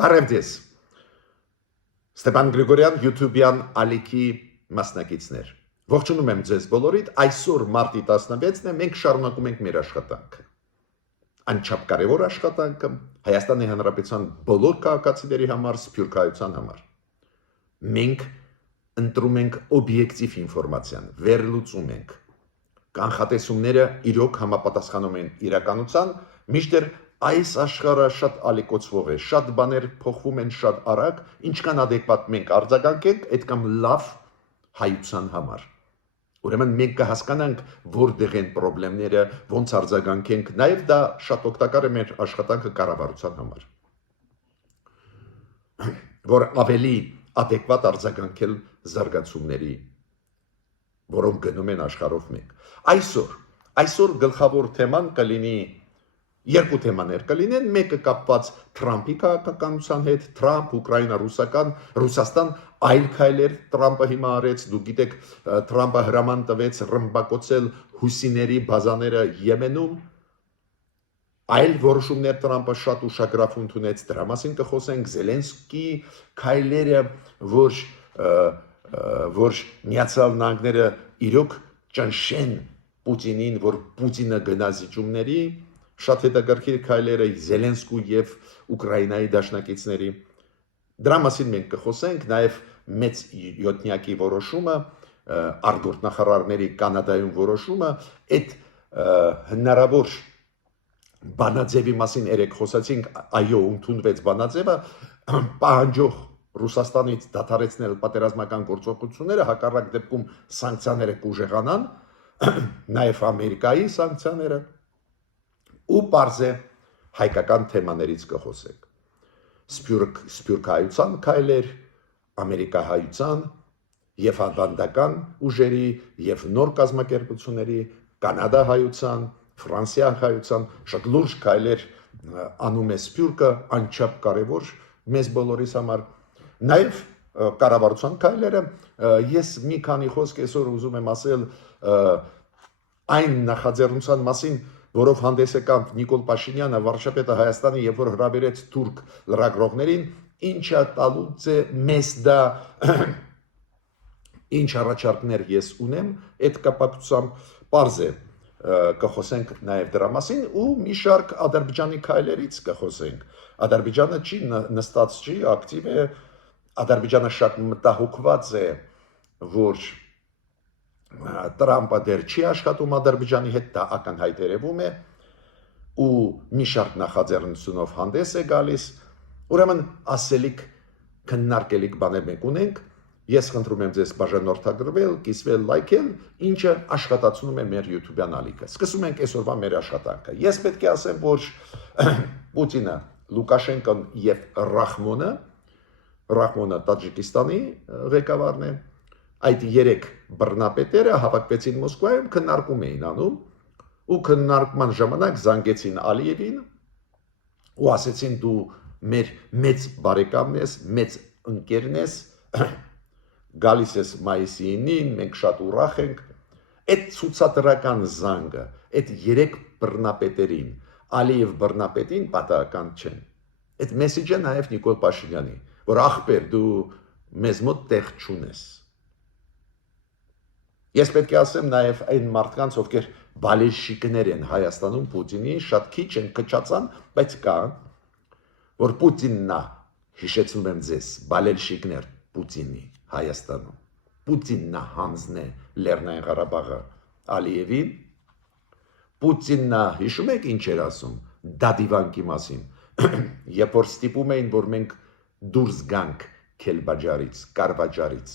Բարև ձեզ։ Ստեփան Գրիգորյան YouTube-յան ալիքի մասնակիցներ։ Ողջունում եմ ձեզ բոլորիդ։ Այսօր մարտի 16-ն է, մենք շարունակում ենք մեր աշխատանքը։ Անչափ կարևոր աշխատանքը Հայաստանի Հանրապետության բոլոր քաղաքացիների համար, սփյուռքահայության համար։ Մենք ընտրում ենք օբյեկտիվ ինֆորմացիան, վերլուծում ենք։ Կանխատեսումները իրոք համապատասխանում են իրականության, մինչդեռ այս աշխարհը շատ ալեկոծվող է, շատ բաներ փոխվում են շատ արագ, ինչքան adekvat մենք արձագանքենք, այդքան լավ հայության համար։ Ուրեմն մենք կհասկանանք որտեղ են խնդիրները, ոնց արձագանքենք, նաև դա շատ օգտակար է մեր աշխատանքը կառավարության համար։ Որ ավելի adekvat արձագանքել զարգացումների, որոնք գնում են աշխարհով մեկ։ Այսօր գլխավոր թեման կլինի երկու թեմաներ կլինեն, մեկը կապված Թրամփի քաղաքականության հետ, Թրամփ, Ուկրաինա, Ռուսաստան, այլ քայլեր Թրամփը հիմա արեց, դուք գիտեք, Թրամփը հրաման տվեց ռմբակոծել հուսիների բազաները Եմենում, այլ որոշումներ Թրամփը շատ ուշագրավ ընդունեց, դրա մասին կխոսենք, Զելենսկի քայլերը, որ Միացյալ Նահանգները իրոք ճնշեն Պուտինին, որ Պուտինը գնա զիջումների, շատ հետաքրքիր քայլերը Զելենսկու եւ Ուկրաինայի դաշնակիցների։ Դրա մասին մենք կխոսենք, նաև մեծ յոթնյակի որոշումը, արտգործնախարարների Կանադայում որոշումը, այդ հնարավոր բանաձևի մասին երեք խոսացինք, այո, ընդունվեց բանաձևը, պահանջող Ռուսաստանից դադարեցնել պատերազմական գործողությունները, հակառակ դեպքում սանկցիաները կուժեղանան, նաև Ամերիկայի սանկցիաները, ու պարզ է հայկական թեմաներից կխոսենք։ Սփյուռքահայության քայլեր, ամերիկահայության եւ ավանդական ուժերի եւ նոր կազմակերպությունների, կանադահայության, ֆրանսիահայության շատ լուրջ քայլեր անում է Սփյուռքը, անչափ կարեւոր մեզ բոլորիս համար։ Նաև կառավարության քայլերը, ես մի քանի խոսք այսօր ուզում եմ ասել այն նախաձեռնության մասին, որով հանդես եկավ Նիկոլ Փաշինյանը, վարչապետը Հայաստանի, երբ որ հրավիրեց թուրք լրագրողներին, ինչա տալուց է մեզ դա ինչ առաջարկներ ես ունեմ, այդ կապակցությամբ պարզ է կխոսենք նաև դրա մասին ու մի շարք Ադրբեջանի քայլերից կխոսենք։ Ադրբեջանը չի նստած չի, ակտիվ է, Ադրբեջանը շատ մտահոգված է, որ Տրամփը դեռ չի աշխատում Ադրբեջանի հետ, դա ակնհայտ երևում է ու մի շարք նախաձեռնությունով հանդես է գալիս։ Ուրեմն ասելիք քննարկելիք բաներ մենք ունենք, ես խնդրում եմ ձեզ բաժանորդագրվել, կիսվել, լայքել, ինչը աշխատացնում է մեր YouTube-յան ալիքը։ Սկսում ենք այսօրվա մեր աշխատանքը։ Ես պետք է ասեմ, որ Պուտինը, Լուկաշենկոն եւ Ռախմոնը Տաջիկստանի ղեկավարն է, այդ երեք բռնապետերը հավաքվեցին Մոսկվայում, քննարկում էին անում ու քննարկման ժամանակ զանգեցին Ալիևին ու ասեցին դու մեր մեծ բարեկամն ես, մեծ ընկերն ես, գալիս ես մայիսի 9-ին, մենք շատ ուրախ ենք։ Այդ ցուցադրական զանգը, այդ երեք բռնապետերին, Ալիև բռնապետին պատահական չեն։ Այդ մեսեջը նաև Նիկոլ Փաշինյանի, որ ախպեր դու մեզ մոտ տեղ չունես։ Ես պետք է ասեմ նաև այն մարդկանց, ովքեր բալեշիկներ են Հայաստանում Պուտինի, շատ քիչ են, կչացան, բայց կա, որ Պուտինն է, հիշեցնում եմ ձեզ, բալեշիկներ Պուտինի Հայաստանում։ Պուտինն է հանձն է Լեռնային Ղարաբաղը Ալիևին։ Պուտինն է, հիշում եք ինչ էր ասում Դադիվանկի մասին, երբ որ ստիպում էին, որ մենք դուրս գանք Քելբաջարից, Կարվաջարից։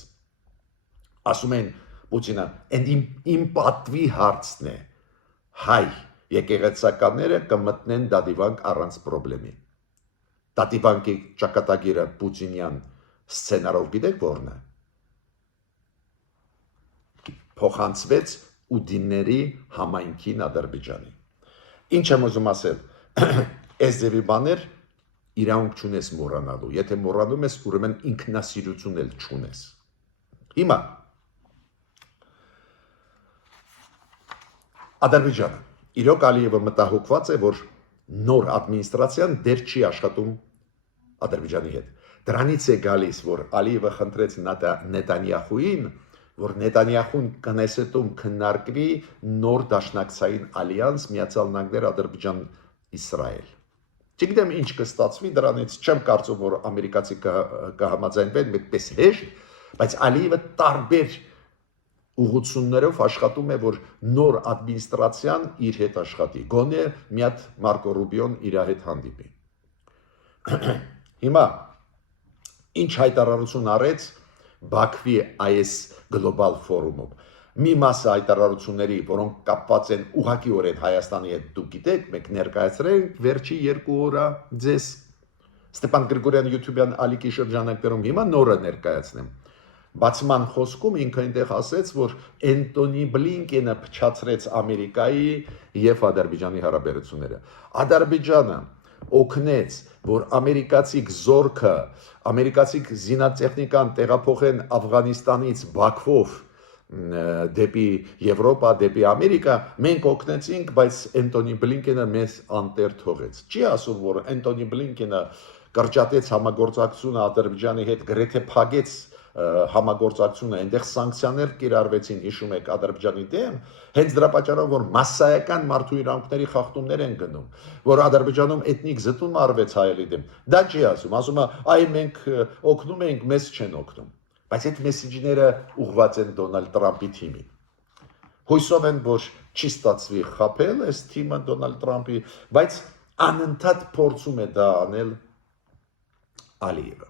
Ասում են Պուտինը, «Էդ իմ պատվի հարցն է, հայ եկեղեցականները կմտնեն Դադիվանք առանց խնդրի»։ Դադիվանկի ճակատագիրը Պուտինյան սցենարով գիտեք որն է։ Փոխանցվեց Ուդինների համայնքին Ադրբեջանի։ Ինչ եմ ուզում ասել, այս ձևի բաներ իրավունք չունես մոռանալու, եթե մոռանում ես, ուրեմն ինքնասիրություն էլ չունես։ Հիմա Ադրբեջանը, իրոք Ալիևը մտահոգված է, որ նոր ադմինիստրացիան դեռ չի աշխատում Ադրբեջանի հետ։ Դրանից է գալիս, որ Ալիևը խնդրեց Նետանյախուին, որ Նետանյախուն կնեսետում քննարկվի նոր դաշնակցային ալյանս Միացյալ Նահանգներ, Ադրբեջան, Իսրայել։ Չգիտեմ ինչ կստացվի դրանից, չեմ կարծում, որ ամերիկացի կհամաձայնվեն այդպես հեշտ, բայց Ալիևը տարբեր ուղղություններով աշխատում է, որ նոր ադմինիստրացիան իր հետ աշխատի։ Գոնե մի հատ Մարկո Ռուբիոն իր հետ հանդիպի։ Հիմա ինչ հայտարարություն արեց Բաքվի այս գլոբալ ֆորումում։ Մի մասը հայտարարությունների, որոնք կապված են ուղղակիորեն Հայաստանի հետ, դուք գիտեք, մենք ներկայացրենք վերջի 2 օրը ձեզ Ստեփան Գրիգորյան YouTube-յան ալիքի շրջանակներում հիմա նորը ներկայացնեմ։ Բացման խոսքում ինքը այնտեղ ասեց, որ Էնտոնի Բլինկենը փչացրեց Ամերիկայի եւ Ադրբեջանի հարաբերությունները։ Ադրբեջանը օգնեց, որ ամերիկացի զորքը, ամերիկացի զինատեխնիկան տեղափոխեն Աֆղանիստանից Բաքվով դեպի Եվրոպա, դեպի Ամերիկա, մենք օգնեցինք, բայց Էնտոնի Բլինկենը մեզ անտեր թողեց։ Չի ասում, որ Էնտոնի Բլինկենը կրճատեց համագործակցությունը Ադրբեջանի հետ, գրեթե փակեց համագործակցությունը, այնտեղ սանկցիաներ կիրառվեցին, հիշում եք, Ադրբեջանի դեմ, հենց դրա պատճառով, որ մասսայական մարդու իրավունքների խախտումներ են գնում, որ Ադրբեջանում էթնիկ զտում արվեց հայերի դեմ։ Դա չի ասում, ասում է, այ մենք օգնում ենք, մեզ չեն օգնում։ Բայց այդ մեսիջները ուղղված են Դոնալդ Տրամփի թիմին։ Հույսով են, որ չի ստացվի խաբել այս թիմը Դոնալդ Տրամփի, բայց անընդհատ փորձում է դա անել Ալիևը։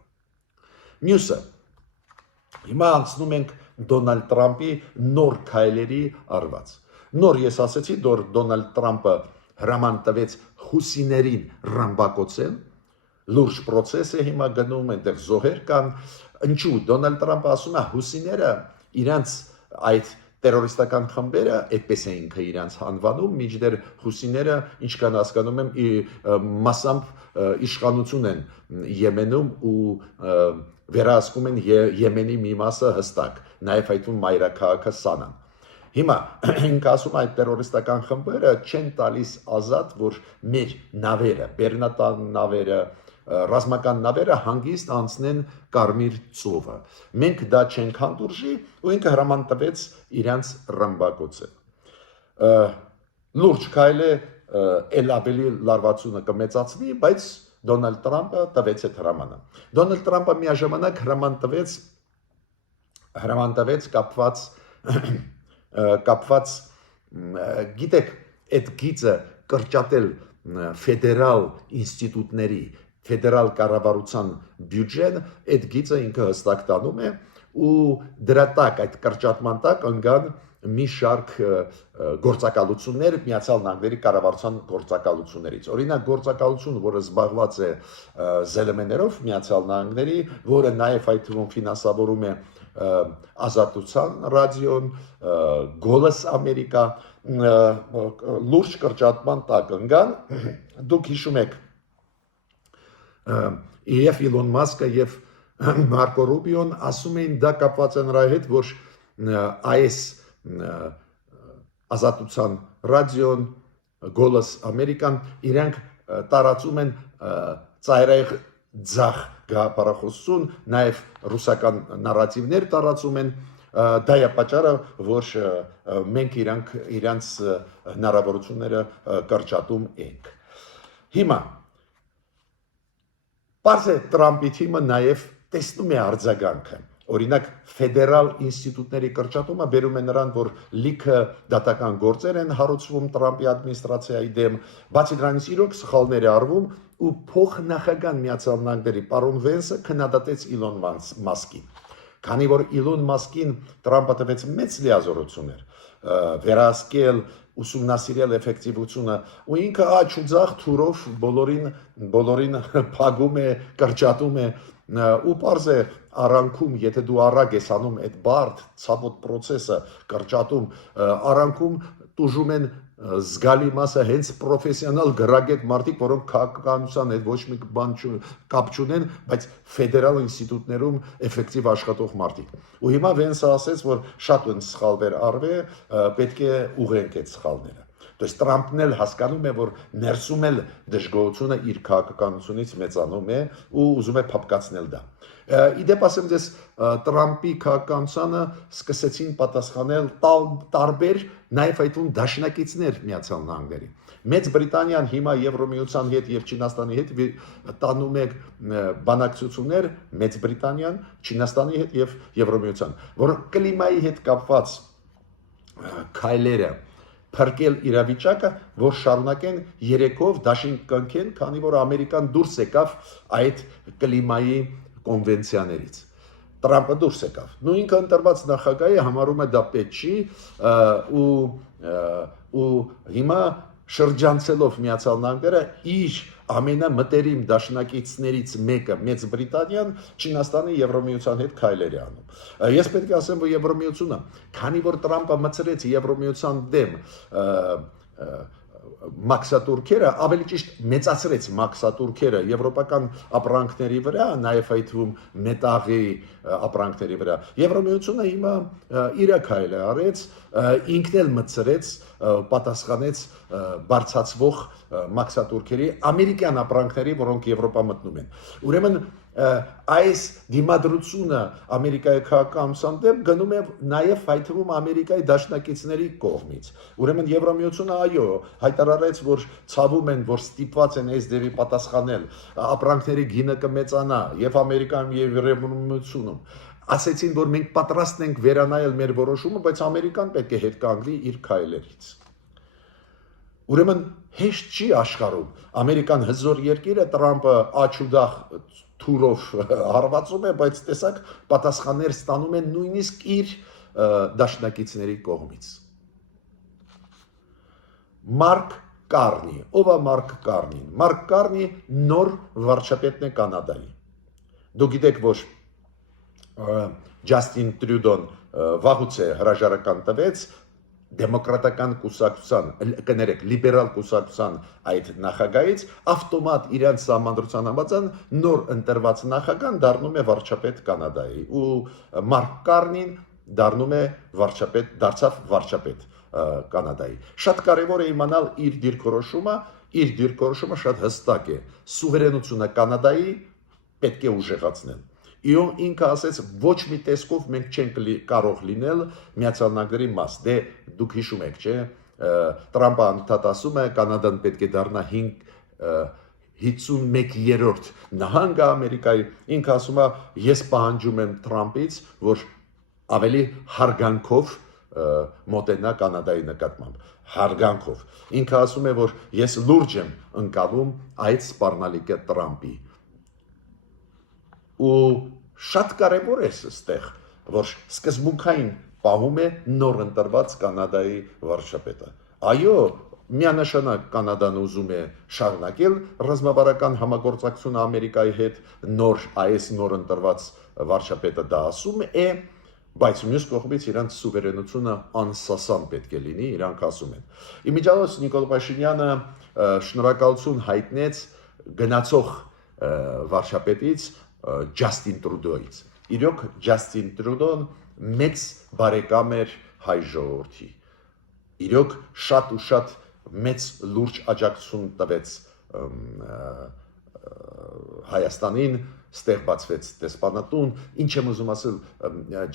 Մյուսը Հիմա անցնում ենք Դոնալդ Տրամփի նոր քայլերի արված։ Նոր ես ասացի, որ Դոնալդ Տրամփը հրաման տվեց հուսիներին ռմբակոծել, լուրջ process է հիմա գնում, այնտեղ զոհեր կան։ Ինչու Դոնալդ Տրամփը ասում է հուսիները իրանց այդ տերորիստական խմբերը, այդպես է ինքը իրանց անվանում, միջդեռ հուսիները, ինչքան հասկանում եմ, մասամբ իշխանություն են Եմենում ու վերահսկում են Եմենի մի մասը հստակ, նաև այդում մայրաքաղաքը Սանան։ Հիմա ինքը ասում այդ տերորիստական խմբերը չեն տալիս ազատ, որ մեր նավերը, բեռնատան նավերը, ռազմական նավերը հանգիստ անցնեն Կարմիր ծովը։ Մենք դա չենք հանդուրժի ու ինքը հրաման տվեց իրանց ռմբակոծել։ Լուրջ քայլ է, էլ ավելի լարվածությունը կմեծացնի, բայց Դոնալդ Տրամփը տվեց այդ հրամանը։ Դոնալդ Տրամփը միաժամանակ հրաման տվեց կապված գիտեք, այդ գիծը կրճատել ֆեդերալ ինստիտուտների, ֆեդերալ կառավարության բյուջեն, այդ գիծը ինքը հստակ տանում է ու դրա տակ այդ կրճատման տակ ընկան մի շարք գործակալություններ Միացյալ Նահանգների կառավարության գործակալություններից։ Օրինակ գործակալություն, որը զբաղված է ԶԼՄ-ներով Միացյալ Նահանգների, որը նաև այդ թվում ֆինանսավորում է Ազատության ռադիոն, Գոլս Ամերիկա, լուրջ կրճատման տակ ընկան։ Դուք հիշում եք եւ Իլոն Մասկը եւ Մարկո Ռուբիոն ասում էին դա կապված է նրա հետ, որ այս Ազատության ռադիոն, Գոլս Ամերիկան իրանք տարածում են ծայրահեղ ձախ գաղափարախոսություն, նաև ռուսական նարատիվներ տարածում են, դա է պատճառը, որ մենք իրանց հնարավորությունները կրճատում ենք։ Հիմա պարզ է Տրամփի թիմը նաև տեսնում է արձագանքը։ Օրինակ ֆեդերալ ինստիտուտների կրճատումը բերում է նրան, որ լիքը դատական գործեր են հարուցվում Տրամփի ադմինիստրացիայի դեմ, բացի դրանից իրոք սխալներ է արվում ու փոխնախագահ Միացյալ Նահանգների պարոն Վենսը քննադատեց Իլոն Մասկին։ Քանի որ Իլոն Մասկին Տրամփը տվեց մեծ լիազորություններ, վերահսկել, ուսումնասիրել էֆեկտիվությունը ու ինքը աչ ու ձախ թուրով բոլորին փակում է, կրճատում է ու պարզ է արանքում, եթե դու արագ ես անում այդ բարդ ցավոտ process-ը կրճատում, արանքում տուժում են զգալի մասը հենց պրոֆեսիոնալ գրագետ մարդիկ, որոնք քաղաքականության հետ ոչ մի բան կապ չունեն, բայց ֆեդերալ ինստիտուտներում էֆեկտիվ աշխատող մարդիկ։ Ու հիմա Վենսը ասեց, որ շատ են սխալներ արվել, պետք է ուղղենք այդ սխալները։ То есть Տրամփն էլ հասկանում է, որ ներսում էլ դժգոհությունը իր քաղաքականությունից մեծանում է ու ուզում է փապկացնել դա։ Իդեպ ասեմ ձեզ, Տրամփի քաղաքականությանը սկսեցին պատասխանել տարբեր, նաև այդում դաշնակիցներ Միացյալ Նահանգների։ Մեծ Բրիտանիան հիմա Եվրոմիության հետ եւ Չինաստանի հետ տանում է բանակցություններ, Մեծ Բրիտանիան, Չինաստանի հետ եւ Եվրոմիության, որ կլիմայի հետ կապված քայլերը փրկել իրավիճակը, որ շարունակեն երեքով դաշին կնքեն, քանի որ Ամերիկան դուրս եկավ այդ կլիմայի կոնվենցիաներից։ Տրամփը դուրս եկավ։ Նույնքը ընտրված նախագահը համարում է դա պետք չի ու հիմա շրջանցելով Միացյալ Նահանգները իր ամենամտերիմ դաշնակիցներից մեկը Մեծ Բրիտանիան Չինաստանի Եվրոմիության հետ քայլեր է անում։ Ես պետք է ասեմ, որ Եվրոմիությունը, քանի որ Տրամփը մցրեց Եվրոմիության դեմ մաքսատուրքերը, ավելի ճիշտ մեծացրեց մաքսատուրքերը եվրոպական ապրանքների վրա, նաև այդ թվում մետաղի ապրանքների վրա։ Եվրոմիությունը հիմա իր քայլը արեց, ինքն էլ մցրեց, պատասխանեց բարձրացվող մաքսատուրքերի ամերիկյան ապրանքների, որոնք Եվրոպա մտնում են։ Ուրեմն այս դիմադրությունը Ամերիկայի քաղաքականության դեմ գնում է նաև այդ թվում Ամերիկայի դաշնակիցների կողմից։ Ուրեմն Եվրոմիությունը այո, հայտարարեց, որ ցավում են, որ ստիպված են այս դեպի պատասխանել, ապրանքների գինը կմեծանա եւ Ամերիկայում եւ Եվրոմիությունում։ Ասեցին, որ մենք պատրաստ ենք վերանայել մեր որոշումը, բայց Ամերիկան պետք է հետ կանգնի իր քայլերից։ Ուրեմն հեշտ չի աշխարհում։ Ամերիկան հզոր երկիր է, Տրամփը աչուդախ թուրով հարվածում է, բայց տեսակ պատասխաններ ստանում են նույնիսկ իր դաշնակիցների կողմից։ Մարկ Կարնի, ով է Մարկ Կարնին։ Մարկ Կարնի նոր վարչապետն է Կանադայի։ Դուք գիտեք, որ Ջաստին Տրյուդոն վաղուց է հրաժարական տվեց դեմոկրատական կուսակցության, կներեք, լիբերալ կուսակցության այդ նախագահից, ավտոմատ իրանց սահմանադրության համաձայն նոր ընտրված նախագահան դառնում է վարչապետ Կանադայի ու Մարկ Կարնին դարձավ վարչապետ Կանադայի։ Շատ կարևոր է իմանալ իր դիրքորոշումը շատ հստակ է։ Սուվերենությունը Կանադայի պետք է ուժեղացնել։ Ինքը ասեց, ոչ մի տեսքով մենք չենք կարող լինել Միացյալ Նահանգների մաս։ Դե դուք հիշում եք, չէ՞, Տրամփը անդադ ասում է, Կանադան պետք է դառնա 51-րդ նահանգը Ամերիկայի։ Ինքը ասում է, ես պահանջում եմ Տրամփից, որ ավելի հարգանքով մոտենա Կանադայի նկատմամբ, հարգանքով։ Ինքը ասում է, որ ես լուրջ եմ ընկալում այդ սպառնալիքը Տրամփի։ Ու շատ կարևոր է այստեղ, որ սկզբունքային պահում է նոր ընտրված Կանադայի վարչապետը։ Այո, միանշանակ Կանադան ուզում է շարունակել ռազմավարական համագործակցությունը Ամերիկայի հետ, նոր ընտրված վարչապետը դա ասում է, բայց մյուս կողմից իրանց սուվերենությունը անսասան պետք է լինի, իրանք ասում են։ Իմիջիայլոց Նիկոլ Փաշինյանը շնորհակալություն հայտնեց գնացող վարչապետից Ջաստին Տրուդոից։ Իրոք Ջաստին Տրուդոն մեծ բարեկամ էր հայ ժողովրդի։ Իրոք շատ ու շատ մեծ լուրջ աջակցություն տվեց Հայաստանին, ստեղ բացվեց դեսպանատուն, ինչ եմ ուզում ասել,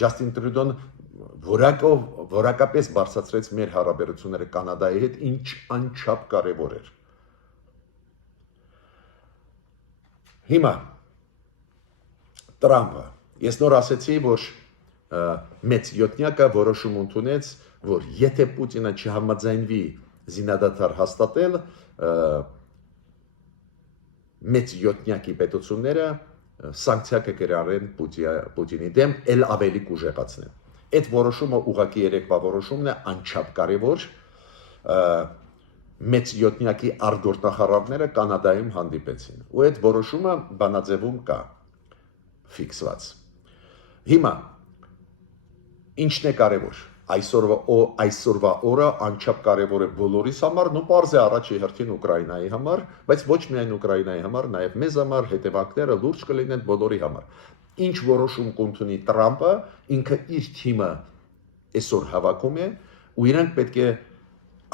Ջաստին Տրուդոն որակապես բարձրացրեց մեր հարաբերությունները Կանադայի հետ, ինչ անչափ կարևոր էր։ Հիմա Տրամփը, ես նոր ասեցի, որ մեծ յոթնյակը որոշում ընդունեց, որ եթե Պուտինը չհամաձայնվի զինադադար հաստատել, մեծ յոթնյակի պետությունները սանկցիա կկիրառեն Պուտինի դեմ, էլ ավելի կուժեղացնեն։ Այդ որոշումը ուղղակի երեկվա որոշումն է, անչափ կարևոր, մեծ յոթնյակի արտգործնախարարները Կանադայում հանդիպեցին, ու այդ որոշումը բանաձևում կա, ֆիքսված։ Հիմա ինչն է կարևոր։ Այսօրվա օրը անչափ կարևոր է բոլորիս համար, նո պարզ է առաջի հերթին Ուկրաինայի համար, բայց ոչ միայն Ուկրաինայի համար, նաև մեզ համար հետևանքները լուրջ կլինեն բոլորի համար։ Ինչ որոշում կընդունի Տրամփը, ինքը իր թիմը այսօր հավաքում է, ու իրանք պետք է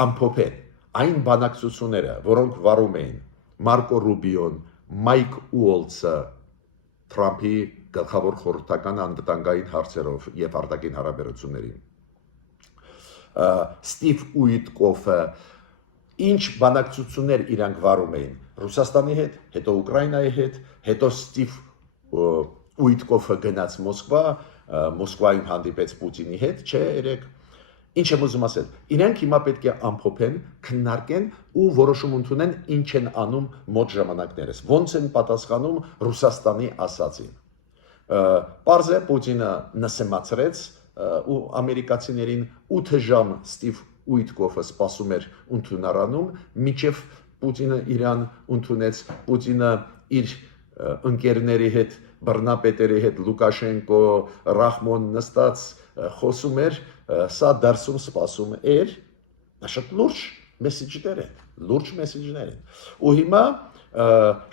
ամփոփեն այն բանակցությունները, որոնք վարում էին Մարկո Ռուբիոն, Մայք Ուոլցը, Թրամփի գլխավոր խորհրդական անվտանգային հարցերով եւ արտաքին հարաբերություններին, Ստիվ Ուիտկոֆը, ինչ բանակցություններ իրանք վարում էին Ռուսաստանի հետ, հետո Ուկրաինայի հետ, հետո Ստիվ Ուիտկոֆը գնաց Մոսկվա, Մոսկվայում հանդիպեց Պուտինի հետ, չէ, երեք։ Ինչ եմ ուզում ասել, իրենք հիմա պետք է ամփոփեն, քննարկեն ու որոշում ընդունեն ինչ են անում մոտ ժամանակներս, ոնց են պատասխանում Ռուսաստանի ասածին։ Պարզ է Պուտինը նսեմացրեց ու ամերիկացիներին 8 ժամ Ստիվ Ուիտկոֆը սպասում էր ընդունարանում, մինչև Պուտինը իրան ընդունեց, Պուտինը իր ընկերների հետ, բռնապետերի հետ, Լուկաշենկո, Ռախմոն նստած խոսում էր, սա դրսում սպասում էր, շատ լուրջ մեսեջներ են, ու հիմա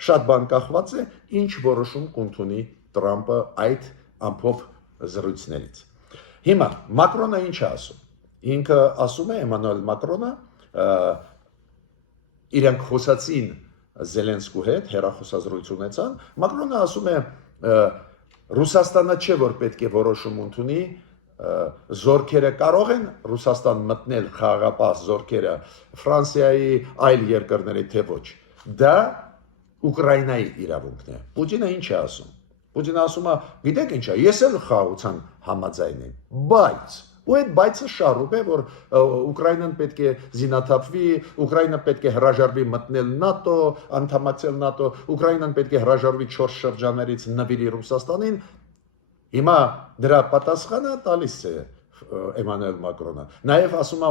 շատ բան կախված է, ինչ որոշում կընդունի Տրամփը այդ ամփոփ զրույցներից։ Հիմա Մակրոնը ինչ է ասում։ Ինքը ասում է Էմանուել Մակրոնը, իրանք խոսացին Զելենսկու հետ, հեռախոսազրույց ունեցան, Մակրոնը ասում է Ռուսաստանը չէ որ պետք է որոշում ընդունի, զորքերը կարող են Ռուսաստան մտնել խաղաղապահ զորքերը Ֆրանսիայի այլ երկրների թե ոչ։ Դա Ուկրաինայի իրավունքն է։ Պուտինը ինչ է ասում։ Պուտինը ասում է, գիտեք ինչ է, ես էլ խաղաղության համաձայն եմ, բայց ու այդ բայցը շարում է, որ Ուկրաինան պետք է զինաթափվի, Ուկրաինան պետք է հրաժարվի մտնել ՆԱՏՕ, անդամակցել ՆԱՏՕ, Ուկրաինան պետք է հրաժարվի 4 շրջաններից նվիրի Ռուսաստանին։ Հիմա դրա պատասխանը տալիս է Էմանուել Մակրոնը։ Նաև ասում է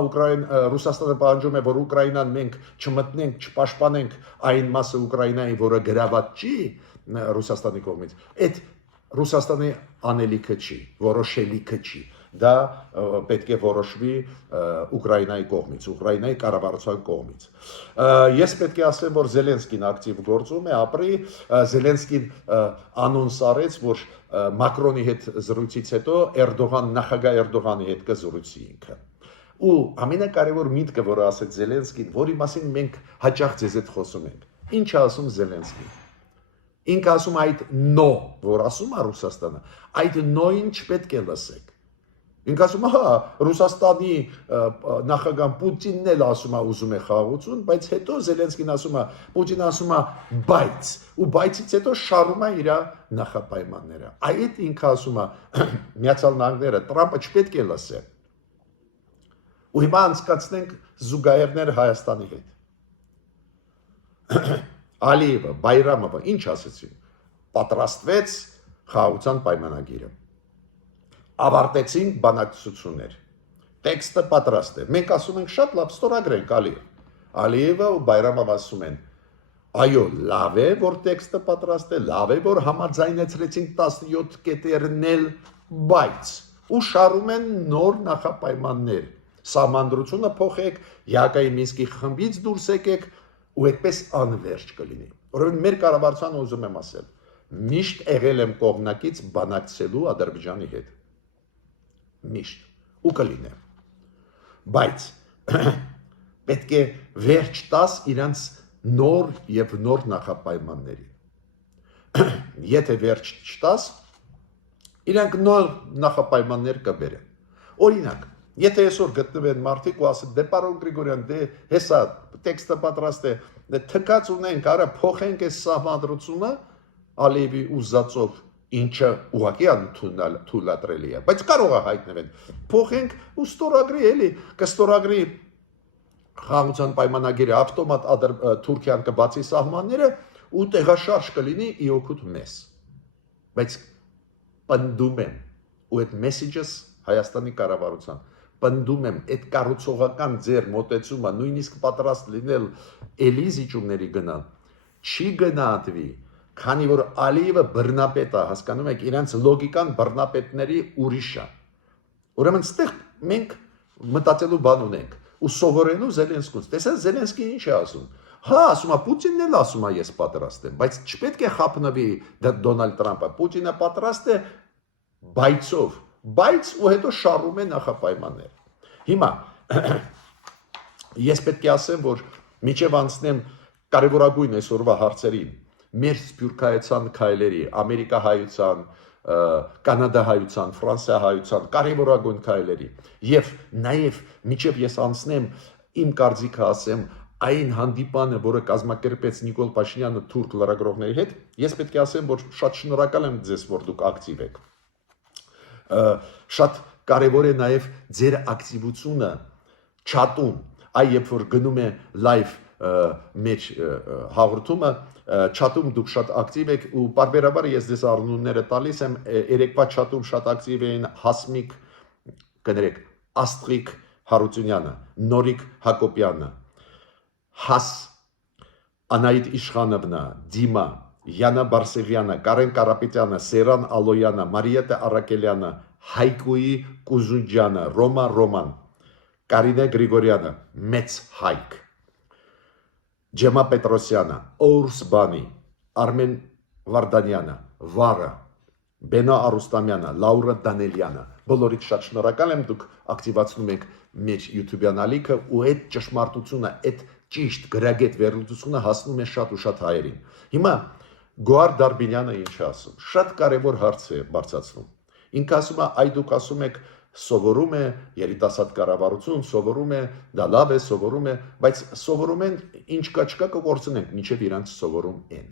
Ռուսաստանը պահանջում է, որ Ուկրաինան մենք չմտնենք, չպաշտպանենք այն մասը Ուկրաինայի, որը գրաված չի Ռուսաստանի կողմից։ Այդ Ռուսաստանի անելիքը չի, որոշելիքը չի։ Դա պետք է որոշվի Ուկրաինայի կողմից, Ուկրաինայի կառավարության կողմից։ Ես պետք է ասեմ, որ Զելենսկին ակտիվ գործում է, ապրի, Զելենսկին անոնս արեց, որ Մակրոնի հետ զրույցից հետո նախագահ Էրդողանի հետ կզրույցի ինքը։ Ու ամենակարևոր միտքը, որը ասեց Զելենսկին, որի մասին մենք հաճախ ձեզ հետ խոսում ենք։ Ինչ է ասում Զելենսկին։ Ինքը ասում այդ նո, որ ասում է Ռուսաստանը, այդ նոյին չպետք է լսեք։ Ինքը ասում է, հա, Ռուսաստանի նախագահ Պուտինն էլ ասում է ուզում է խաղաղություն, բայց հետո Զելենսկին ասում է, Պուտինը ասում է բայց, ու բայցից հետո շարում է իր նախապայմանները։ Այդ ինքը ասում է Միացյալ Նահանգները Տրամփը չպետք է լսե։ Ու հիմա անցկացնենք զուգահեռներ Հայաստանի հետ։ Ալիևը, Բայրամովը ինչ ասեցին։ Պատրաստվեց խաղաղության պայմանագիրը։ Ավարտեցին բանակցություններ։ Տեքստը պատրաստ է։ Մենք ասում ենք շատ լավ ստորագրենք Ալիև։ Ալիևը ու Բայրամովը ասում են, այո, լավ է, որ տեքստը պատրաստ է, լավ է, որ համաձայնեցրեցին 17 կետերն, բայց ու շարում են նոր նախապայմաններ։ Սահմանադրությունը փոխեք, Յակայի Մինսկի խմբից դուրս եկեք, ու այդպես անվերջ կլինի։ Ուրեմն մեր կառավարությանը ուզում եմ ասել, միշտ եղել եմ կողմնակից բանակցելու Ադրբեջանի հետ։ Միշտ ու կլինեմ։ Բայց պետք է վերջ տաս իրանց նոր եւ նոր նախապայմանների։ Եթե վերջ չտաս, իրանք նոր նախապայմաններ կբերեն։ Օրինակ, եթե այսօր գտնվեն մարդիկ ու ասեն, դե պարոն Գրիգորյան, դե հեսա տեքստը պատրաստ է, դե թքած ունենք, արա փոխենք այս սահմանադրությունը Ալիևի ուզածով, ինչը ուղղակի անթույլատրելի է, բայց կարող է հայտնվեն, փոխենք ու ստորագրի էլի, կստորագրի խաղաղության պայմանագիրը, ավտոմատ Թուրքիան կբացի սահմանները ու տեղաշարժ կլինի ի օգուտ մեզ։ Բայց պնդում եմ, ու այդ մեսեջս Հայաստանի կառավարության պնդում եմ, այդ կառուցողական ձեր մոտեցումը նույնիսկ պատրաստ լինել էլի զիջումների գնալ, չի գնահատվի, քանի որ Ալիևը բռնապետ է, հասկանում եք, իրենց լոգիկան բռնապետների ուրիշ է։ Ուրեմն ստեղ մենք մտածելու բան ունենք ու սովորելու Զելենսկուց։ Տեսա Զելենսկին ինչ է ասում։ Հա, ասում է Պուտինն էլ ասում է ես պատրաստ եմ, բայց չպետք է խափնվի Դոնալդ Տրամփը։ Պուտինը պատրաստ է բայց ու հետո շարում է նախապայմաններ։ Հիմա Ես պետք է ասեմ, որ միջև անցնեմ կարևորագույն այսօրվա հարցերին, մեր սփյուռքահայության քայլերի, ամերիկահայության, կանադահայության, ֆրանսիահայության կարևորագույն քայլերի եւ նաեւ միջև ես անցնեմ իմ կարծիքը ասեմ այն հանդիպանը, որը կազմակերպեց Նիկոլ Փաշինյանը թուրք լրագրողների հետ, ես պետք է ասեմ, որ շատ շնորհակալ եմ ձեզ, որ դուք ակտիվ եք։ Շատ կարևոր է նաեւ ձեր ակտիվությունը չաթում, այ երբ որ գնում է լայվ մեր հաղորդումը, չաթում դուք շատ ակտիվ եք ու բարբերաբար ես ձեզ առնունները տալիս եմ, երեկվա չաթում շատ ակտիվ էին Հասմիկ, կներեք, Աստղիկ Հարությունյանը, Նորիկ Հակոբյանը, Հաս, Անահիտ Իշխանովնա, Դիմա, Յանա Բարսեղյանը, Կարեն Կարապետյանը, Սերան Ալոյանը, Մարիետա Արաքելյանը, Հայկուի Կուզունջյանը, Ռոման, Կարինե Գրիգորյանը, Մեծ Հայկ, Ջեմա Պետրոսյանը, Օրս Բանի, Արմեն Վարդանյանը, Վարը, Բենա Արուստամյանը, Լաուրա Դանելյանը, բոլորիդ շատ շնորհակալ եմ, դուք ակտիվացնում եք մեր YouTube-յան ալիքը ու այդ ճշմարտությունը, այդ ճիշտ գրագետ վերլուծությունը հասնում է շատ ու շատ հայերին։ Հիմա Գոհար Դարբինյանը ինչ է ասում, շատ կարևոր հարց է բարձրացնում։ Ինքը ասում է, այ դուք ասում եք սովորում է երիտասարդ կառավարություն, սովորում է, դա լավ է, սովորում է, բայց սովորում են ինչ կա չկա կորցնենք, մինչև իրանց սովորում են։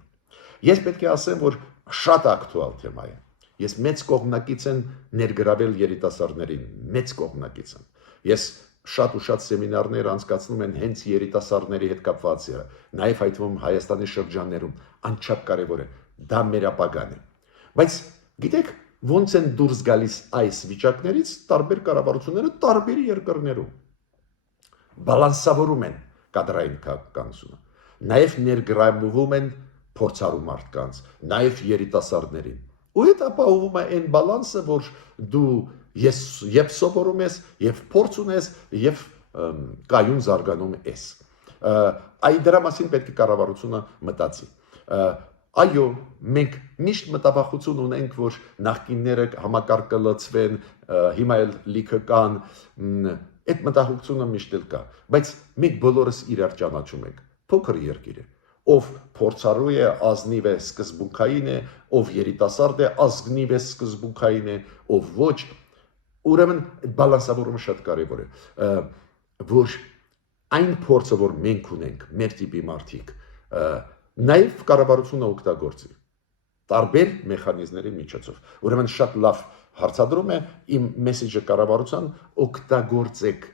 Ես պետք է ասեմ, որ շատ ակտուալ թեմա է։ Ես մեծ կողմնակից եմ ներգրավել երիտասարդներին, մեծ կողմնակից եմ։ Ես շատ ու շատ սեմինարներ անցկացնում են հենց երիտասարդների հետ կապված, նաև այդ թվում Հայաստանի շրջաններում, անչափ կարևոր է, դա մեր ապագան է։ Բայց գիտեք, ոնց են դուրս գալիս այս վիճակներից տարբեր կառավարությունները տարբեր երկրներում բալանսավորում են կադրային քաղաքականությունը, նաև ներգրավում են փորձառու մարդկանց, նաև երիտասարդներին։ Ու այդ ապահովում է այն բալանսը, որ դու երբ սովորում ես, երբ փորձ ունես, եւ կայուն զարգանում ես։ Այ դրա մասին պետք է կառավարությունը մտածի։ Այո, մենք միշտ մտավախություն ունենք, որ նախկինները համակարգը լցվեն, հիմա էլ լիքը կան, այդ մտահոգությունը միշտ էլ կա, բայց մենք բոլորս իրար ճանաչում ենք, փոքր երկիր է, ով փորձառու է, ազնիվ է, սկզբունքային է, ով երիտասարդ է, ազնիվ է, սկզբունքային է, ով ոչ, ուրեմն բալանսավորումը շատ կարևոր է, որ այն փորձը, որ մենք ունենք, մեր տիպի մարդիկ, նաև կառավարությունը օգտագործի տարբեր մեխանիզմների միջոցով։ Ուրեմն շատ լավ հարցադրում է իմ մեսեջը կառավարության, օգտագործեք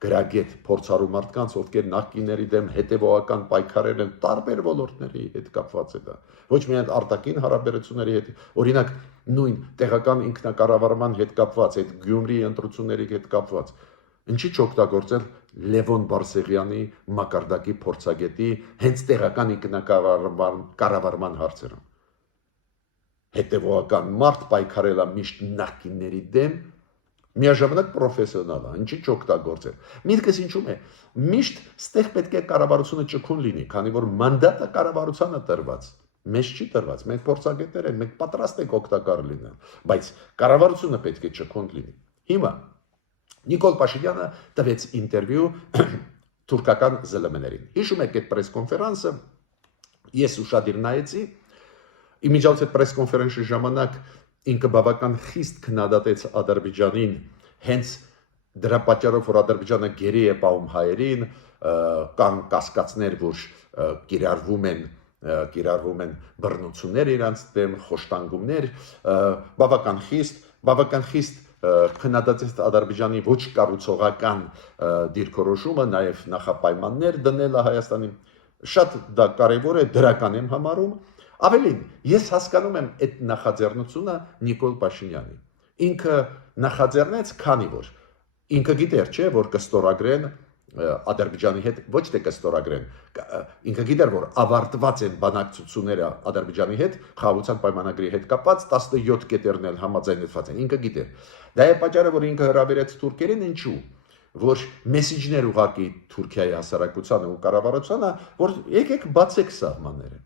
գրագետ փորձառու մարդկանց, ովքեր նախկինների դեմ հետևողական պայքարել են տարբեր ոլորտների հետ կապված է դա։ Ոչ միայն արտաքին հարաբերությունների հետ, օրինակ նույն տեղական ինքնակառավարման հետ կապված, այդ Գյումրիի ընտրությունների հետ կապված։ Ինչի՞ չօգտագործել Լևոն Բարսեղյանի մակարդակի փորձագետի հենց տեղական ինքնակառավարման հարցերում։ Հետևողական մարդ պայքարել է միշտ նախկինների դեմ, միաժամանակ պրոֆեսիոնալ է, ինչի՞ չօգտագործել։ Միտքս ինչու՞մ է։ Միշտ ստեղ պետք է կառավարությունը ճկուն լինի, քանի որ մանդատը կառավարությանը տրված, մեզ չի տրված, մենք փորձագետներ ենք, մենք պատրաստ ենք օգտակար լինել, բայց կառավարությունը պետք է ճկուն լինի։ Հիմա Նիկոլ Փաշինյանը տվեց ինտերվյու թուրքական ԶԼՄ-ներին։ Հիշում եք այդ պրես-կոնֆերանսը, ես ուշադիր նայեցի, իմիջիայլոց այդ պրես-կոնֆերանսի ժամանակ ինքը բավական խիստ քննադատեց Ադրբեջանին, հենց դրա պատճառով, որ Ադրբեջանը գերի է պահում հայերին, կան կասկածներ, որ կիրառվում են բռնություններ իրանց դեմ, խոշտանգումներ, բավական խիստ քննադատեց Ադրբեջանի ոչ կառուցողական դիրքորոշումը, նաև նախապայմաններ դնելը Հայաստանին, շատ դա կարևոր է, դրական եմ համարում, ավելին, ես հասկանում եմ այդ նախաձեռնությունը Նիկոլ Փաշինյանի, ինքը նախաձեռնեց, քանի որ ինքը գիտեր, չէ, որ կստորագրեն Ադրբեջանի հետ, ոչ թե կստորագրեն, ինքը գիտեր, որ ավարտված են բանակցությունները Ադրբեջանի հետ, խաղաղության պայմանագրի հետ կապված 17 կետերն էլ համաձայնեցված են, ինքը գիտեր։ Դա է պատճառը, որ ինքը հրավիրեց թուրքերին, ինչու, որ մեսիջներ ուղարկի Թուրքիայի հասարակությանը ու կառավարությանը, որ եկեք բացեք սահմանները։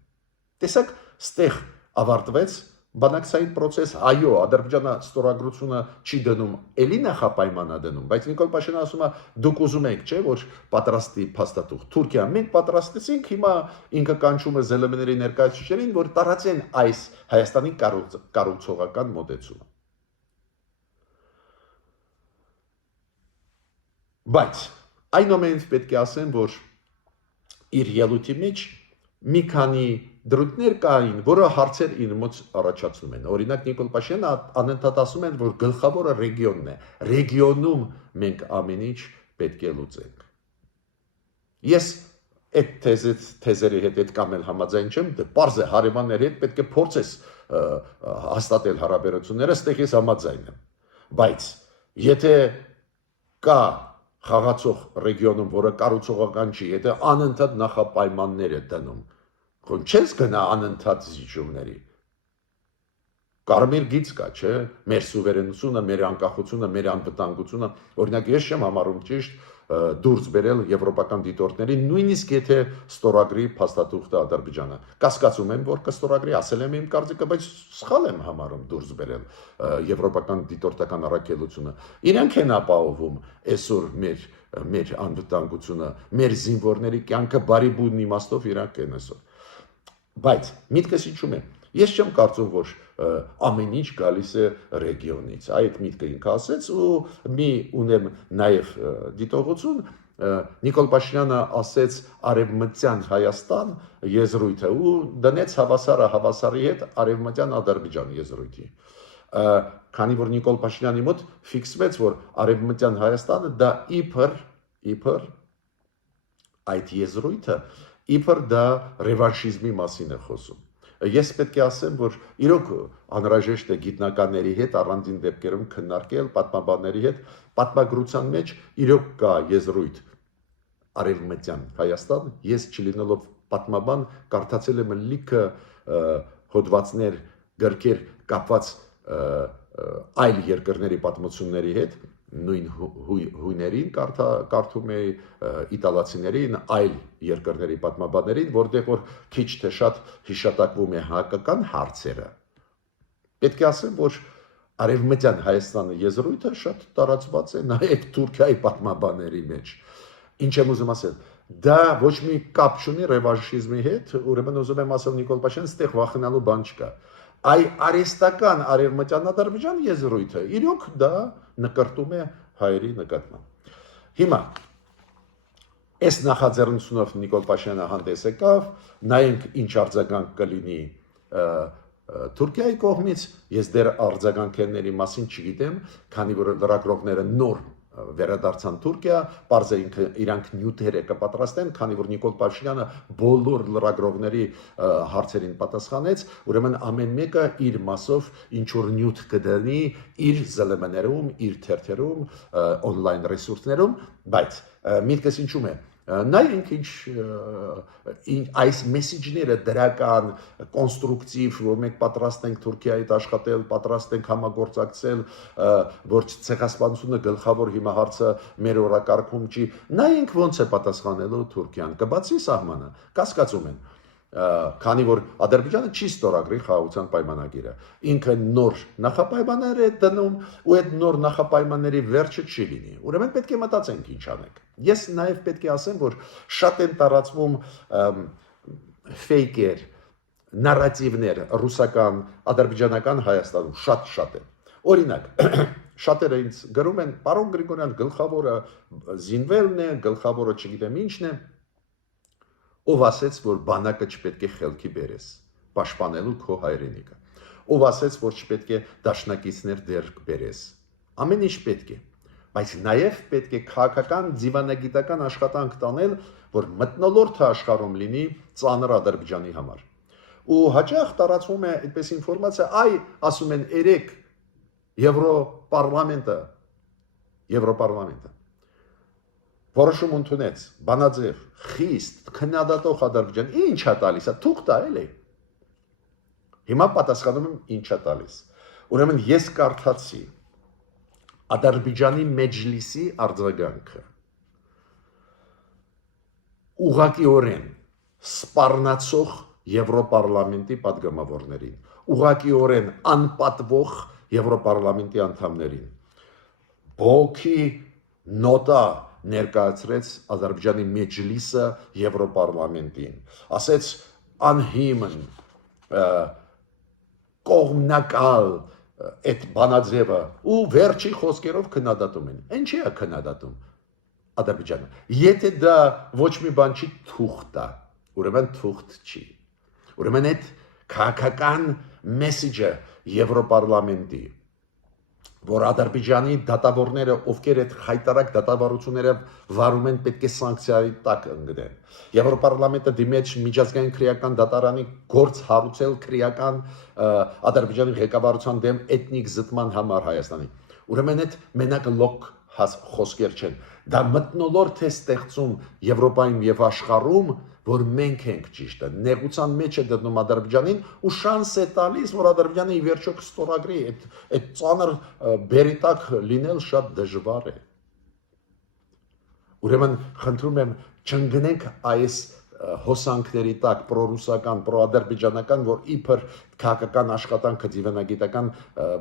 Տեսակ, ստեղ ավարտվեց բանակցային process, այո, Ադրբեջանը ստորագրությունը չի դնում, էլի նախապայմանա դնում, բայց Նիկոլ Փաշինյանը ասում է, դուք ուզում եք, չէ, որ պատրաստի փաստաթուղթ։ Թուրքիա, մենք պատրաստեցինք, հիմա ինքը կանչում է ԶԼՄ-ների ներկայացուցիչներին, որ տարածեն այս Հայաստանի կառուցողական մոտեցումը։ Բայց այնուամենայնիվ պետք է ասեմ, որ իր ելույթի մեջ մի քանի դրույթներ կային, որը հարցեր իր մոտ առաջացնում են։ Օրինակ Նիկոլ Փաշինյանը անընդհատ ասում են, որ գլխավորը ռեգիոնն է։ Ռեգիոնում մենք ամեն ինչ պետք է լուծենք։ Ես այդ թեզերի հետ այդ կամ էլ համաձայն չեմ, դե պարզ է հարևանների հետ պետք է փորձես հաստատել հարաբերությունները, ստեղ ես համաձայն եմ։ Բայց եթե կա խաղացող ռեգիոնում, որը կառուցողական չի, եթե անընդհատ նախապայմաններ է դնում, չես գնա անընդհատ զիջումների։ Կարմիր գիծ կա, չէ՞, մեր սուվերենությունը, մեր անկախությունը, մեր անվտանգությունը, օրինակ ես չեմ համարում ճիշտ դուրս բերել եվրոպական դիտորդներին, նույնիսկ եթե ստորագրի փաստաթուղթը Ադրբեջանը։ Կասկածում եմ, որ կստորագրի, ասել եմ իմ կարծիքը, բայց սխալ եմ համարում դուրս բերել եվրոպական դիտորդական առաքելությունը։ Իրենք են ապահովում այսօր մեր անվտանգությունը, մեր զինվորների կյանքը բարի բուն իմաստով իրանք են այսօր։ Բայց միտքս ինչու՞մ է։ Ես չեմ կարծում, որ ամեն ինչ գալիս է ռեգիոնից։ Այդ միտքը ինքը ասեց ու մի ունեմ նաև դիտողություն, Նիկոլ Փաշինյանը ասեց արևմտյան Հայաստան եզրույթը ու դնեց հավասարը հավասարի հետ արևմտյան Ադրբեջան եզրույթի։ Քանի որ Նիկոլ Փաշինյանի մոտ ֆիքսվեց, որ արևմտյան Հայաստանը դա իբր այդ եզրույթը իբր դա ռևանշիզմի մասին է խոսում։ Ես պետք է ասեմ, որ իրոք անհրաժեշտ է գիտնականների հետ առանձին դեպքերում քննարկել, պատմաբանների հետ, պատմագրության մեջ իրոք կա եզրույթ արևմտյան Հայաստան, ես չլինելով պատմաբան կարդացել եմ լիքը հոդվածներ, գրքեր կապված այլ երկրների պատմությունների հետ, նույն հույներին կարդում էի իտալացիներին, այլ երկրների պատմաբաններին, որտեղ որ քիչ թե շատ հիշատակվում է հայկական հարցերը։ Պետք է ասեմ, որ արևմտյան Հայաստանը եզրույթը շատ տարածված է նաև Թուրքիայի պատմաբանների մեջ։ Ինչ եմ ուզում ասել, դա ոչ մի կապ չունի ռևանշիզմի հետ, ուրեմն ուզում եմ ասել Նիկոլ Փաշինյան, ստեղ վախենալու բան չկա։ Այ արեստական արևմտյան Ադրբեջան եզրույթը իրոք դա նկարտում է հայերի նկատմամբ։ Հիմա այս նախաձեռնությունով Նիկոլ Փաշինյանը հանդես եկավ, նայենք ինչ արձագանք կլինի Թուրքիայի կողմից, ես դեռ արձագանքների մասին չգիտեմ, քանի որ լրագրողները նոր վերադարձան Թուրքիա, պարզ է իրանք նյութերը կպատրաստեն, քանի որ Նիկոլ Փաշինյանը բոլոր լրագրողների հարցերին պատասխանեց, ուրեմն ամեն մեկը իր մասով ինչ որ նյութ կդնի իր ԶԼՄ-ներում, իր թերթերում, on-line ռեսուրսներում, բայց միտքս ինչու՞մ է։ Նայենք ինչ այս մեսիջները դրական, կոնստրուկտիվ, որ մենք պատրաստ ենք Թուրքիայի հետ աշխատել, պատրաստ ենք համագործակցել, որ ցեղասպանությունը գլխավոր հիմա հարցը մեր օրակարգում չի։ Նայենք ոնց է պատասխանելու Թուրքիան, կբացի սահմանը, կասկածում են։ Քանի որ Ադրբեջանը չի ստորագրի խաղաղության պայմանագիրը, ինքը նոր նախապայմաններ է դնում ու այդ նոր նախապայմանների վերջը չի լինի։ Ուրեմն պետք է մտածենք ինչ անենք։ Ես նաև պետք է ասեմ, որ շատ են տարածվում ֆեյքեր, նարատիվներ ռուսական, ադրբեջանական Հայաստանում, շատ են։ Օրինակ, շատերը ինձ գրում են, պարոն Գրիգորյան, գլխավորը զինվելն է, գլխավորը չգիտեմ ինչն է։ Ով ասեց, որ բանակը չպետք է խելքի բերես, պաշտպանելու քո հայրենիքը։ Ով ասեց, որ չպետք է դաշնակիցներ դերք բերես։ Ամեն ինչ պետք է, բայց նաև պետք է քաղաքական, դիվանագիտական աշխատանք տանել, որ մթնոլորտը աշխարհում լինի ծանր Ադրբեջանի համար։ Ու հաճախ տարածվում է այդպես ինֆորմացիա, այ ասում են երեք Եվրոպարլամենտը որոշում ընդունեց, բանաձև, խիստ, քննադատող Ադրբեջան, ինչ է տալիս, թուղթ է, էլի։ Հիմա պատասխանում եմ ինչ է տալիս։ Ուրեմն ես կարդացի Ադրբեջանի մեջլիսի արձագանքը։ Ուղղակիորեն սպառնացող Եվրոպարլամենտի պատգամավորներին, ուղղակիորեն անպատվող Եվրոպարլամենտի անդամներին։ Բողոքի նոտա ներկայացրեց Ադրբեջանի մեջլիսը Եվրոպարլամենտին, ասեց անհիմն կողմնակալ այդ բանաձևը ու վերջի խոսքերով քննադատում են։ Ինչի է քննադատում Ադրբեջանը։ Եթե դա ոչ մի բան չի թուղթ է, ուրեմն թուղթ չի։ Ուրեմն այդ քաղաքական մեսեջը Եվրոպարլամենտի, որ Ադրբեջանի դատավորները, ովքեր այդ խայտարակ դատավարությունները վարում են, պետք է սանկցիայի տակ ընկնեն։ Եվրոպարլամենտը դիմեց միջազգային քրեական դատարանի գործ հարուցել քրեական Ադրբեջանի ղեկավարության դեմ էթնիկ զտման համար Հայաստանի։ Ուրեմն այդ մենակ լոկ խոսքեր չեն։ Դա մթնոլորտ է ստեղծում Եվրոպայում եւ աշխարհում, որ մենք ենք ճիշտը։ Նեղության մեջ է դնում Ադրբեջանին ու շանս է տալիս, որ Ադրբեջանը ի վերջո կստորագրի այդ ծանր բերի տակ լինել շատ դժվար է։ Ուրեմն խնդրում եմ չընկնենք այս հոսանքների տակ պրոռուսական, պրոադրբեջանական, որ իբր քաղաքական աշխատանքը դիվանագիտական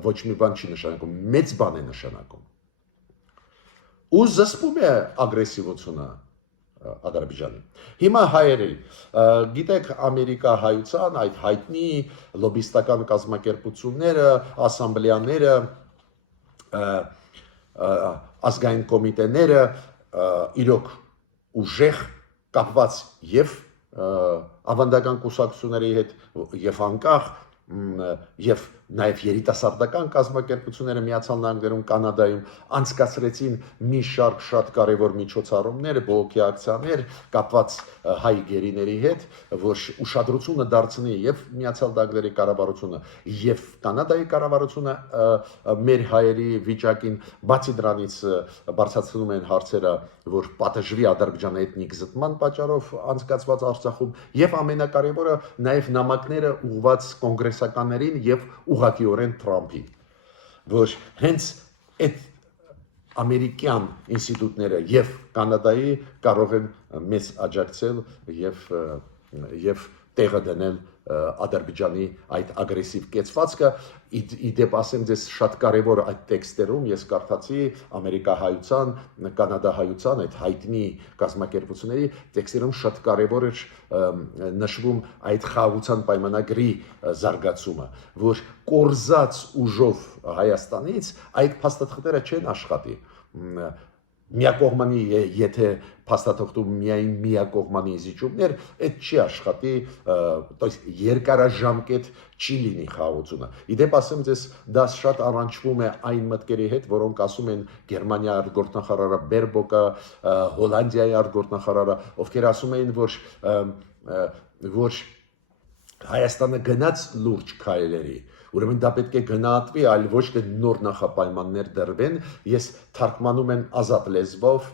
ոչ մի բան չի նշանակում, մեծ բան է նշանակում։ Ու զսպում է ագրեսիվությունը Ադրբեջանի։ Հիմա հայերի, գիտեք, ամերիկահայության այդ հայտնի լոբիստական կազմակերպությունները, ասամբլեաները, ազգային կոմիտեները իրոք ուժեղ կապված եւ ավանդական կուսակցությունների հետ եւ անկախ եւ նաեւ երիտասարդական կազմակերպությունները Միացյալ Նահանգներում, Կանադայում անցկացրեցին մի շարք շատ կարևոր միջոցառումներ, բողոքի ակցիաներ կապված հայ գերիների հետ, որ ուշադրությունը դարձնի եւ Միացյալ Նահանգների կառավարությունը եւ Կանադայի կառավարությունը մեր հայերի վիճակին, բացի դրանից բարձրացնում են հարցերը, որ պատժվի Ադրբեջանը էթնիկ զտման պատճառով անցկացված Արցախում եւ ամենակարևորը նաեւ նամակները ուղղված կոնգրեսականներին եւ ուղղակիորեն Թրամփին, որ հենց այդ ամերիկյան ինստիտուտները եւ Կանադայի կարող են մեզ աջակցել եւ տեղը դնել Ադրբեջանի այդ ագրեսիվ կեցվածքը։ Իդեպ ասեմ ձեզ, շատ կարևոր այդ տեքստերում ես կարդացի ամերիկահայության, կանադահայության այդ հայտնի կազմակերպությունների տեքստերում շատ կարևոր էր նշվում այդ խաղաղության պայմանագրի զարգացումը, որ կորզած ուժով Հայաստանից այդ փաստաթղթերը չեն աշխատի։ Միակողմանի, եթե փաստաթղթում միայն միակողմանի զիջումներ, այդ չի աշխատի, երկարաժամկետ չի լինի խաղաղությունը։ Իդեպ ասեմ ձեզ, դա շատ առնչվում է այն մտքերի հետ, որոնք ասում են Գերմանիայի արտգործնախարարը Բերբոկը, Հոլանդիայի արտգործնախարարը, ովքեր ասում էին, որ Հայաստանը գնաց լուրջ քայլերի, ուրեմն դա պետք է գնահատվի, այլ ոչ թե նոր նախապայմաններ դրվեն։ Ես թարգմանում եմ ազատ լեզվով,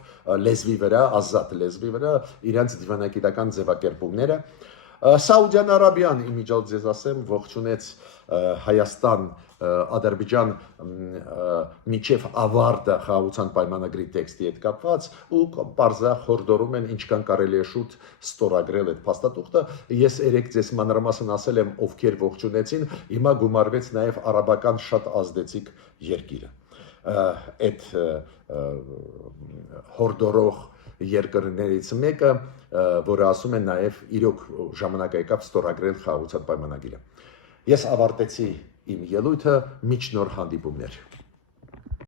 լեզվի վրա, ազատ լեզվի վրա իրենց դիվանագիտական ձևակերպումները։ Սաուդյան Արաբիան, իմիջիալ ձեզ ասեմ, ողջունեց Հայաստան, Ադրբեջան միջև ավարտը խաղաղության պայմանագրի տեքստի հետ կապված ու պարզա խորդորում են ինչքան կարելի է շուտ ստորագրել այդ փաստաթուղթը։ Ես երեք ձեզ մանրամասն ասել եմ ովքեր ողջունեցին, հիմա գումարվեց նաև արաբական շատ ազդեցիկ երկիրը։ Այդ հորդորող երկրներից մեկը, որը ասում է նաև իրոք ժամանակ եկավ ստորագրել խաղաղության պայմանագիրը։ Ես ավարտեցի իմ ելույթը, մինչ նոր հանդիպումներ։